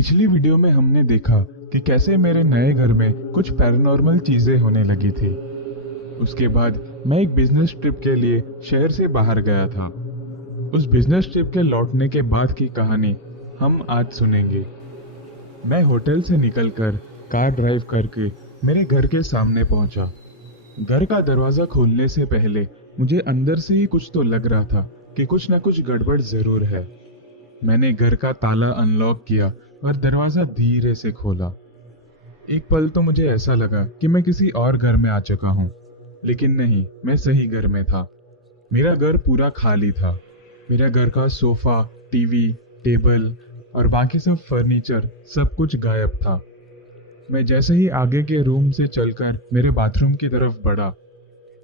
पिछली वीडियो में हमने देखा कि कैसे मेरे नए घर में कुछ पैरानॉर्मल चीजें होने लगी थी। उसके बाद मैं एक बिजनेस ट्रिप के लिए शहर से बाहर गया था। उस बिजनेस ट्रिप के लौटने के बाद की कहानी हम आज सुनेंगे। मैं होटल से निकलकर कार ड्राइव करके मेरे घर के सामने पहुंचा। घर का दरवाजा खोलने से पहले मुझे अंदर से ही कुछ तो लग रहा था कि कुछ ना कुछ गड़बड़ जरूर है। मैंने घर का ताला अनलॉक किया और दरवाजा धीरे से खोला। एक पल तो मुझे ऐसा लगा कि मैं किसी और घर में आ चुका हूँ, लेकिन नहीं, मैं सही घर में था। मेरा घर पूरा खाली था। मेरा घर का सोफा, टीवी, टेबल और बाकी सब फर्नीचर सब कुछ गायब था। मैं जैसे ही आगे के रूम से चलकर मेरे बाथरूम की तरफ बढ़ा,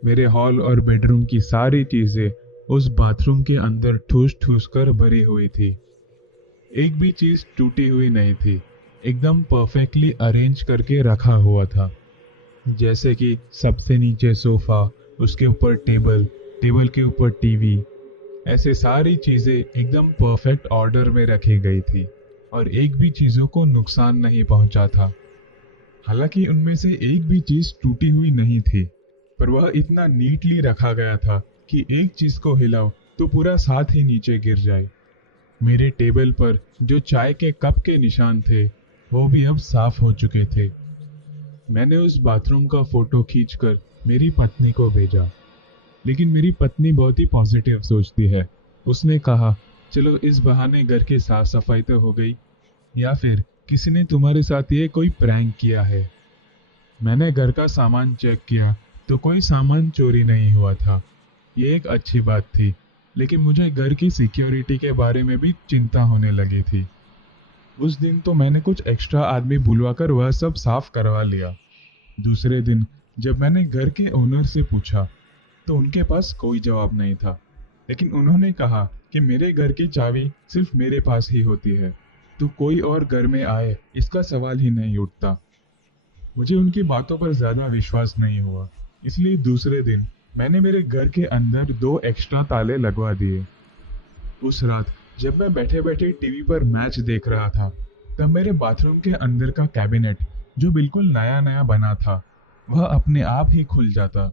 मेरे हॉल और बेडरूम की सारी चीजें उस बाथरूम के अंदर ठूस ठूस कर भरी हुई थी। एक भी चीज टूटी हुई नहीं थी, एकदम परफेक्टली अरेंज करके रखा हुआ था। जैसे कि सबसे नीचे सोफा, उसके ऊपर टेबल, टेबल के ऊपर टीवी, ऐसे सारी चीजें एकदम परफेक्ट ऑर्डर में रखी गई थी और एक भी चीजों को नुकसान नहीं पहुंचा था। हालांकि उनमें से एक भी चीज टूटी हुई नहीं थी, पर वह इतना नीटली रखा गया था कि एक चीज को हिलाओ तो पूरा साथ ही नीचे गिर जाए। मेरे टेबल पर जो चाय के कप के निशान थे वो भी अब साफ हो चुके थे। मैंने उस बाथरूम का फोटो खींचकर मेरी पत्नी को भेजा, लेकिन मेरी पत्नी बहुत ही पॉजिटिव सोचती है। उसने कहा, चलो इस बहाने घर की साफ सफाई तो हो गई, या फिर किसी ने तुम्हारे साथ ये कोई प्रैंक किया है। मैंने घर का सामान चेक किया तो कोई सामान चोरी नहीं हुआ था। ये एक अच्छी बात थी, लेकिन मुझे घर की सिक्योरिटी के बारे में भी चिंता होने लगी थी। उस दिन तो मैंने कुछ एक्स्ट्रा आदमी बुलवाकर वह सब साफ करवा लिया। दूसरे दिन जब मैंने घर के ओनर से पूछा तो उनके पास कोई जवाब नहीं था, लेकिन उन्होंने कहा कि मेरे घर की चाबी सिर्फ मेरे पास ही होती है, तो कोई और घर में आए इसका सवाल ही नहीं उठता। मुझे उनकी बातों पर ज्यादा विश्वास नहीं हुआ, इसलिए दूसरे दिन मैंने मेरे घर के अंदर 2 एक्स्ट्रा ताले लगवा दिए। उस रात जब मैं बैठे बैठे टीवी पर मैच देख रहा था, तब मेरे बाथरूम के अंदर का कैबिनेट, जो बिल्कुल नया नया बना था, वह अपने आप ही खुल जाता।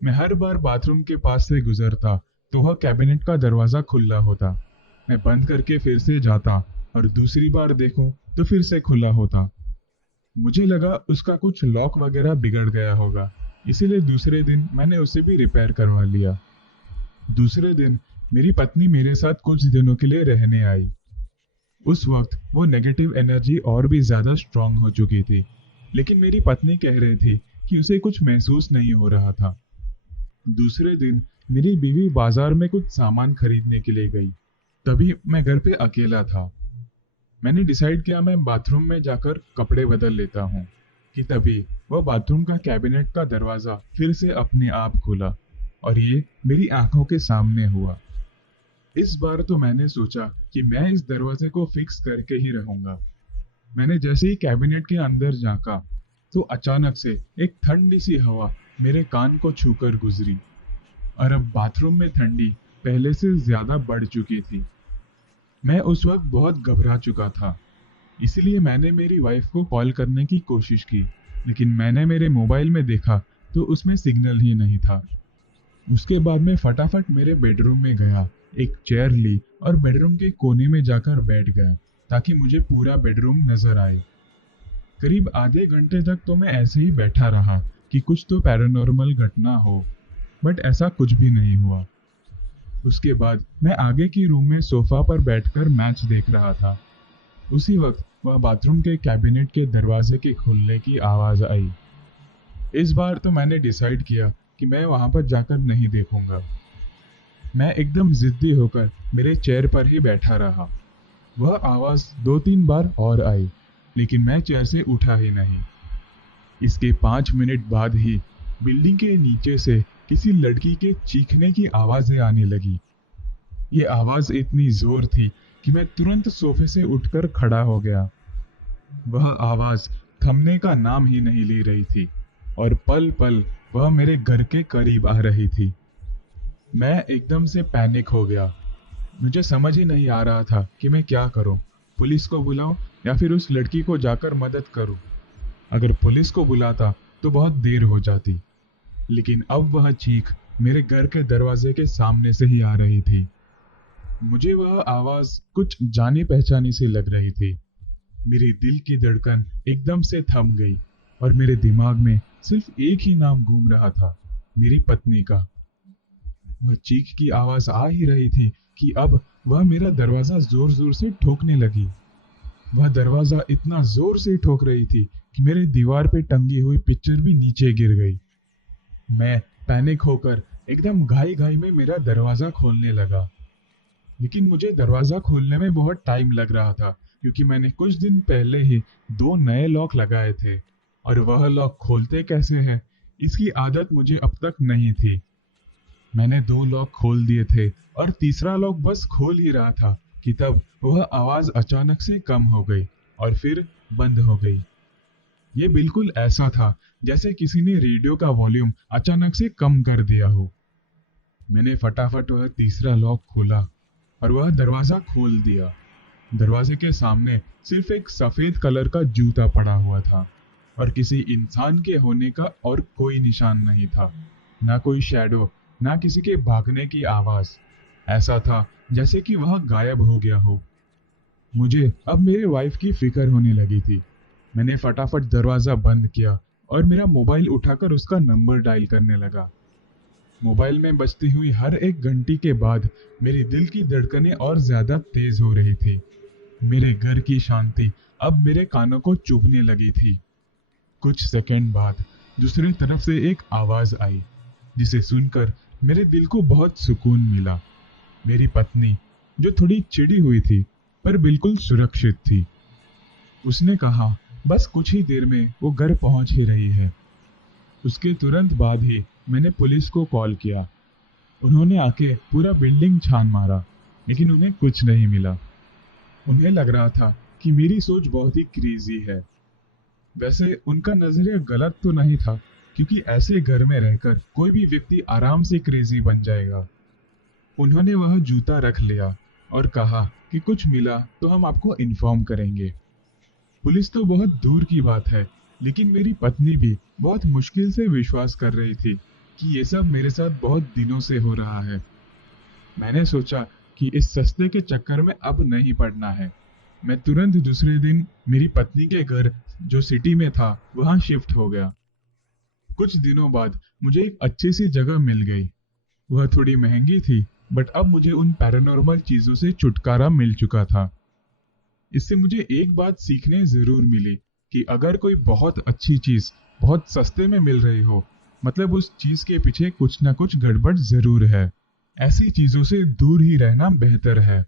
मैं हर बार बाथरूम के पास से गुजरता तो वह कैबिनेट का दरवाजा खुला होता। मैं बंद करके फिर से जाता और दूसरी बार देखूं तो फिर से खुला होता। मुझे लगा उसका कुछ लॉक वगैरह बिगड़ गया होगा, इसीलिए दूसरे दिन मैंने उसे भी रिपेयर करवा लिया। दूसरे दिन मेरी पत्नी मेरे साथ कुछ दिनों के लिए रहने आई। उस वक्त वो नेगेटिव एनर्जी और भी ज्यादा स्ट्रांग हो चुकी थी, लेकिन मेरी पत्नी कह रही थी कि उसे कुछ महसूस नहीं हो रहा था। दूसरे दिन मेरी बीवी बाजार में कुछ सामान खरीदने के लिए गई। तभी मैं घर पे अकेला था। मैंने डिसाइड किया मैं बाथरूम में जाकर कपड़े बदल लेता हूँ, कि तभी वह बाथरूम का कैबिनेट का दरवाजा फिर से अपने आप खुला और ये मेरी आंखों के सामने हुआ। इस बार तो मैंने सोचा कि मैं इस दरवाजे को फिक्स करके ही रहूंगा। मैंने जैसे ही कैबिनेट के अंदर झांका तो अचानक से एक ठंडी सी हवा मेरे कान को छूकर गुजरी और अब बाथरूम में ठंडी पहले से ज्यादा बढ़ चुकी थी। मैं उस वक्त बहुत घबरा चुका था, इसलिए मैंने मेरी वाइफ को कॉल करने की कोशिश की, लेकिन मैंने मेरे मोबाइल में देखा तो उसमें सिग्नल ही नहीं था। उसके बाद मैं फटाफट मेरे बेडरूम में गया, एक चेयर ली और बेडरूम के कोने में जाकर बैठ गया ताकि मुझे पूरा बेडरूम नजर आए। करीब आधे घंटे तक तो मैं ऐसे ही बैठा रहा कि कुछ तो पैरानॉर्मल घटना हो, बट ऐसा कुछ भी नहीं हुआ। उसके बाद मैं आगे की रूम में सोफा पर बैठकर मैच देख रहा था। उसी वक्त वह बाथरूम के कैबिनेट के दरवाजे के खुलने की आवाज आई। इस बार तो मैंने डिसाइड किया कि मैं वहां पर जाकर नहीं देखूंगा। मैं एकदम जिद्दी होकर मेरे चेयर पर ही बैठा रहा। वह आवाज 2-3 बार और आई, लेकिन मैं चेयर से उठा ही नहीं। इसके 5 मिनट बाद ही बिल्डिंग के नीचे से किसी लड़की के चीखने की आवाजें आने लगी। ये आवाज इतनी जोर थी कि मैं तुरंत सोफे से उठकर खड़ा हो गया। वह आवाज थमने का नाम ही नहीं ले रही थी और पल पल वह मेरे घर के करीब आ रही थी। मैं एकदम से पैनिक हो गया। मुझे समझ ही नहीं आ रहा था कि मैं क्या करूं, पुलिस को बुलाऊं या फिर उस लड़की को जाकर मदद करूं। अगर पुलिस को बुलाता तो बहुत देर हो जाती, लेकिन अब वह चीख मेरे घर के दरवाजे के सामने से ही आ रही थी। मुझे वह आवाज कुछ जानी पहचानी सी लग रही थी। मेरे दिल की धड़कन एकदम से थम गई और मेरे दिमाग में सिर्फ एक ही नाम घूम रहा था, मेरी पत्नी का। वह चीख की आवाज आ ही रही थी कि अब वह मेरा दरवाजा जोर जोर से ठोकने लगी। वह दरवाजा इतना जोर से ठोक रही थी कि मेरे दीवार पे टंगी हुई पिक्चर भी नीचे गिर गई। मैं पैनिक होकर एकदम घाई घाई में मेरा दरवाजा खोलने लगा, लेकिन मुझे दरवाजा खोलने में बहुत टाइम लग रहा था क्योंकि मैंने कुछ दिन पहले ही 2 नए लॉक लगाए थे और वह लॉक खोलते कैसे हैं इसकी आदत मुझे अब तक नहीं थी। मैंने 2 लॉक खोल दिए थे और तीसरा लॉक बस खोल ही रहा था कि तब वह आवाज अचानक से कम हो गई और फिर बंद हो गई। ये बिल्कुल ऐसा था जैसे किसी ने रेडियो का वॉल्यूम अचानक से कम कर दिया हो। मैंने फटाफट वह तीसरा लॉक खोला और वह दरवाजा खोल दिया। दरवाजे के सामने सिर्फ एक सफेद कलर का जूता पड़ा हुआ था और किसी इंसान के होने का और कोई निशान नहीं था, ना कोई शैडो, ना किसी के भागने की आवाज। ऐसा था जैसे कि वह गायब हो गया हो। मुझे अब मेरे वाइफ की फिक्र होने लगी थी। मैंने फटाफट दरवाजा बंद किया और मेरा मोबाइल उठाकर उसका नंबर डायल करने लगा। मोबाइल में बजती हुई हर एक घंटी के बाद मेरे दिल की धड़कनें और ज्यादा तेज हो रही थी। मेरे घर की शांति अब मेरे कानों को चुभने लगी थी। कुछ सेकंड बाद दूसरी तरफ से एक आवाज आई, जिसे सुनकर मेरे दिल को बहुत सुकून मिला। मेरी पत्नी, जो थोड़ी चिढ़ी हुई थी पर बिल्कुल सुरक्षित थी। उसने कहा बस कुछ ही देर में वो घर पहुंच ही रही है। उसके तुरंत बाद ही मैंने पुलिस को कॉल किया। उन्होंने आके पूरा बिल्डिंग छान मारा, लेकिन उन्हें कुछ नहीं मिला। उन्हें लग रहा था कि मेरी सोच बहुत ही क्रेजी है। वैसे उनका नजरिया गलत तो नहीं था, क्योंकि ऐसे घर में रहकर कोई भी व्यक्ति आराम से क्रेजी बन जाएगा। उन्होंने वह जूता रख लिया और कहा कि कुछ मिला तो हम आपको इन्फॉर्म करेंगे। पुलिस तो बहुत दूर की बात है, लेकिन मेरी पत्नी भी बहुत मुश्किल से विश्वास कर रही थी कि ये सब मेरे साथ बहुत दिनों से हो रहा है। मैंने सोचा कि इस सस्ते के चक्कर में अब नहीं पड़ना है। मैं तुरंत दूसरे दिन मेरी पत्नी के घर, जो सिटी में था, वहां शिफ्ट हो गया। कुछ दिनों बाद मुझे एक अच्छी सी जगह मिल गई। वह थोड़ी महंगी थी, बट अब मुझे उन पैरानॉर्मल चीजों से छुटकारा मिल चुका था। इससे मुझे एक बात सीखने जरूर मिली कि अगर कोई बहुत अच्छी चीज बहुत सस्ते में मिल रही हो, मतलब उस चीज के पीछे कुछ ना कुछ गड़बड़ जरूर है। ऐसी चीजों से दूर ही रहना बेहतर है।